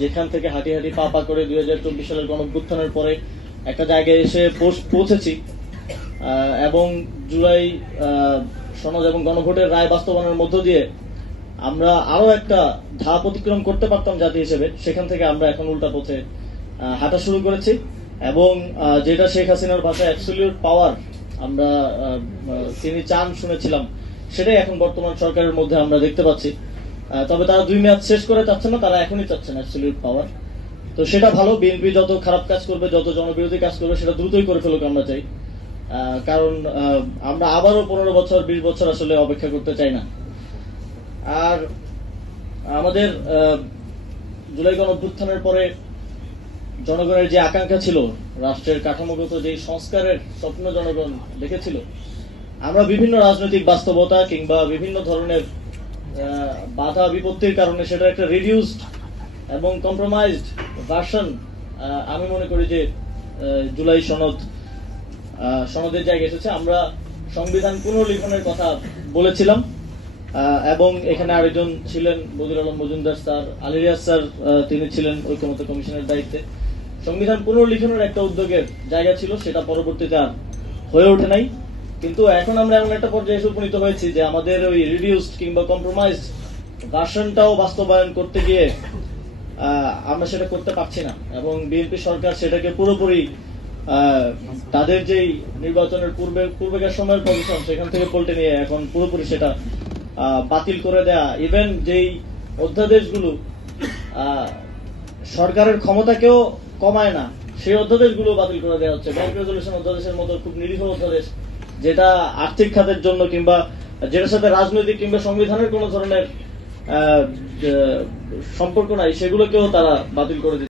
যেখান থেকে হাঁটি হাঁটি পা পা করে 2024 সালের গণঅভ্যুত্থানের পরে একটা জায়গায় এসে পৌঁছেছি এবং জুলাই সনদ এবং গণভোটের রায় বাস্তবায়নের মধ্য দিয়ে আমরা আরো একটা ধাপ অতিক্রম করতে পারতাম জাতি হিসেবে, সেখান থেকে আমরা এখন উল্টা পথে হাঁটা শুরু করেছি এবং যেটা শেখ হাসিনার ভাষায় অ্যাবসলিউট পাওয়ার আমরা তিনি চান শুনেছিলাম, সেটাই এখন বর্তমান সরকারের মধ্যে আমরা দেখতে পাচ্ছি। তবে তারা 2 মেয়াদ শেষ করে চাচ্ছেন না, তারা এখনই চাচ্ছেন অ্যাবসলিউট পাওয়ার। তো সেটা ভালো, বিএনপি যত খারাপ কাজ করবে, যত জনবিরোধী কাজ করবে, সেটা দ্রুতই করে ফেলুক আমরা চাই। কারণ আমরা আবারও 15 বছর 20 বছর আসলে অপেক্ষা করতে চাই না। আর আমাদের জুলাই গণঅভ্যুত্থানের পরে জনগণের যে আকাঙ্ক্ষা ছিল, রাষ্ট্রের কাঠামোগত যে সংস্কারের স্বপ্ন জনগণ দেখেছিল, আমরা বিভিন্ন রাজনৈতিক বাস্তবতা কিংবা বিভিন্ন ধরনের বাধা বিপত্তির কারণে সেটা একটা রিডিউসড এবং কম্প্রোমাইজড ভার্সন আমি মনে করি যে জুলাই সনদের জায়গায় এসেছে। আমরা সংবিধান পুনর্লিখনের কথা বলেছিলাম এবং এখানে আরেকজন ছিলেন বদিউল আলম মজুমদার স্যার, আলিরিয়াজ স্যার, তিনি ছিলেন ঐক্যমত্য কমিশনের দায়িত্বে। সংবিধান পুনর্লিখনের একটা উদ্যোগের জায়গা ছিল, সেটা পরবর্তীতে আর হয়ে ওঠে নাই। কিন্তু এখন আমরা এমন একটা পর্যায়ে এসে উপনীত হয়েছি যে আমাদের ওই রিডিউসড কিংবা কম্প্রোমাইজড ভার্সনটাও বাস্তবায়ন করতে গিয়ে আমরা সেটা করতে পারছি না এবং বিএনপি সরকার সেটাকে পুরোপুরি তাদের যেই নির্বাচনের পূর্বেকার সময়ের পজিশন সেখান থেকে পল্টে নিয়ে এখন পুরোপুরি সেটা বাতিল করে দেয়া, ইভেন যেই অধ্যাদেশগুলো সরকারের ক্ষমতাকেও কমায় না, সেই অধ্যাদেশগুলো বাতিল করে দেওয়া হচ্ছে। ব্যাংক রেজলিউশন অধ্যাদেশের মতো খুব নিরীহ অধ্যাদেশ, যেটা আর্থিক খাতের জন্য কিংবা যেটার সাথে রাজনৈতিক কিংবা সংবিধানের কোনো ধরনের সম্পর্ক নাই, সেগুলোকেও তারা বাতিল করে দিচ্ছে।